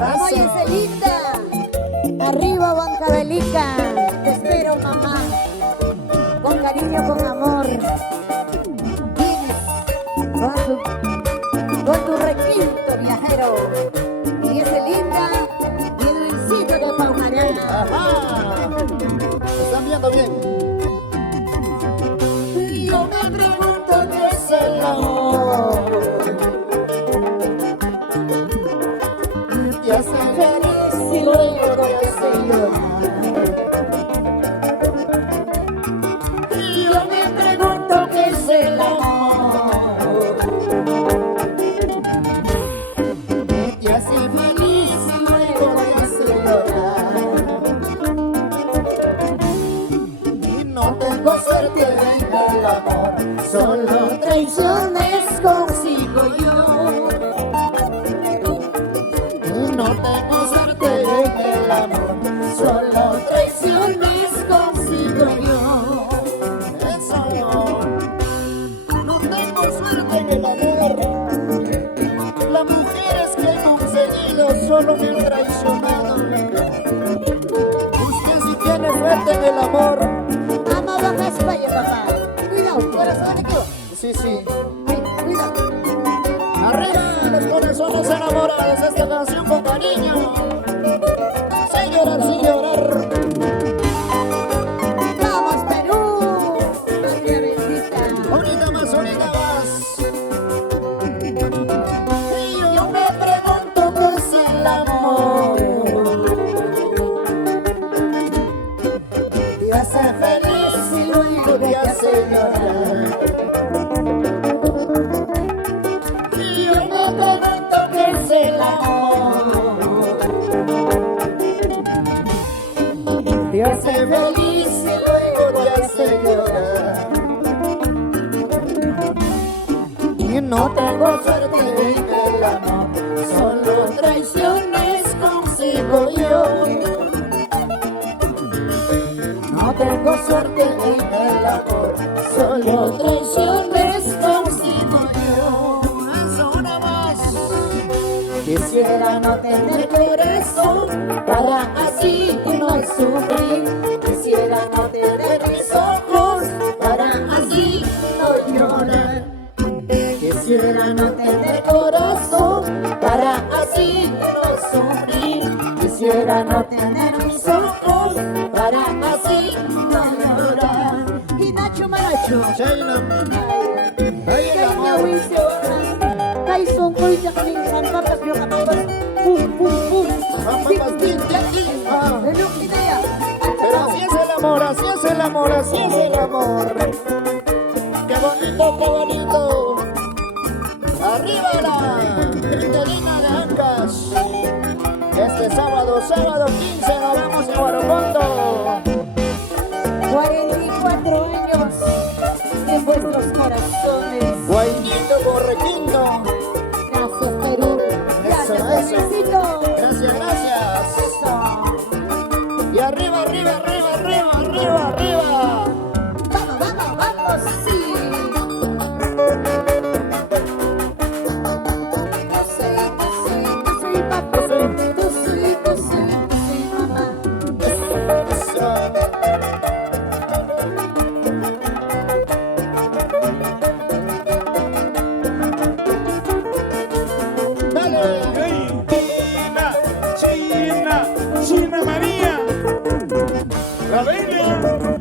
Váyase linda. Arriba, Huancavelica. Te espero, mamá. Con cariño, con amor. Con tu requinto viajero. Váyase linda. Y Luisito de Paumarán. Ajá. ¿Me están viendo bien? Yo me pregunto qué es el amor. Te hace feliz y luego te hace llorar. Yo me pregunto qué es el amor. Te hace feliz y luego te hace llorar. Y no tengo suerte en el amor, solo traiciones consigo yo. No tengo suerte en el amor, solo traiciones consigo yo. Eso no tengo suerte en el amor. Las mujeres que he conseguido solo me han traicionado. Usted sí tiene suerte en el amor. Ama baja España, papá. Cuidado, corazónico. Sí, sí. Ay, cuidado. Arriba los corazones enamorados de esta canción con cariño. Sin llorar, sin llorar. ¡Vamos, Perú! Patria bendita. Unida más, unida más. Y yo me pregunto qué es el amor. Te hace feliz y luego te hace llorar. El amor te hace feliz y luego te hace llorar. Y no tengo suerte en el amor, solo traiciones consigo yo. No tengo suerte en el amor, solo traiciones consigo yo. Eso nada más. Quisiera no tener corazón para así no sufrir. Quisiera no tener mis ojos para así no llorar. Quisiera no tener corazón para así no sufrir. Quisiera no tener mis ojos para así no llorar. Y Nacho Maracho Kaisong ko'y jaklingan papasyo ka papas. Pum, pum, pum. Pero así es el amor, así es el amor, así es el amor. Qué bonito, qué bonito. Arriba la Critelina de Ancas. Este sábado, sábado 15, nos vamos a Guarapondo. 44 años en vuestros corazones. Guainito Borrequito. Gracias, Perú. Gracias, Luisito. Gracias, gracias. Eso. Y arriba, arriba, arriba, arriba, arriba, arriba. Vamos, vamos, vamos, sí. No soy papá, tú soy mamá. Dale. China María, la reina.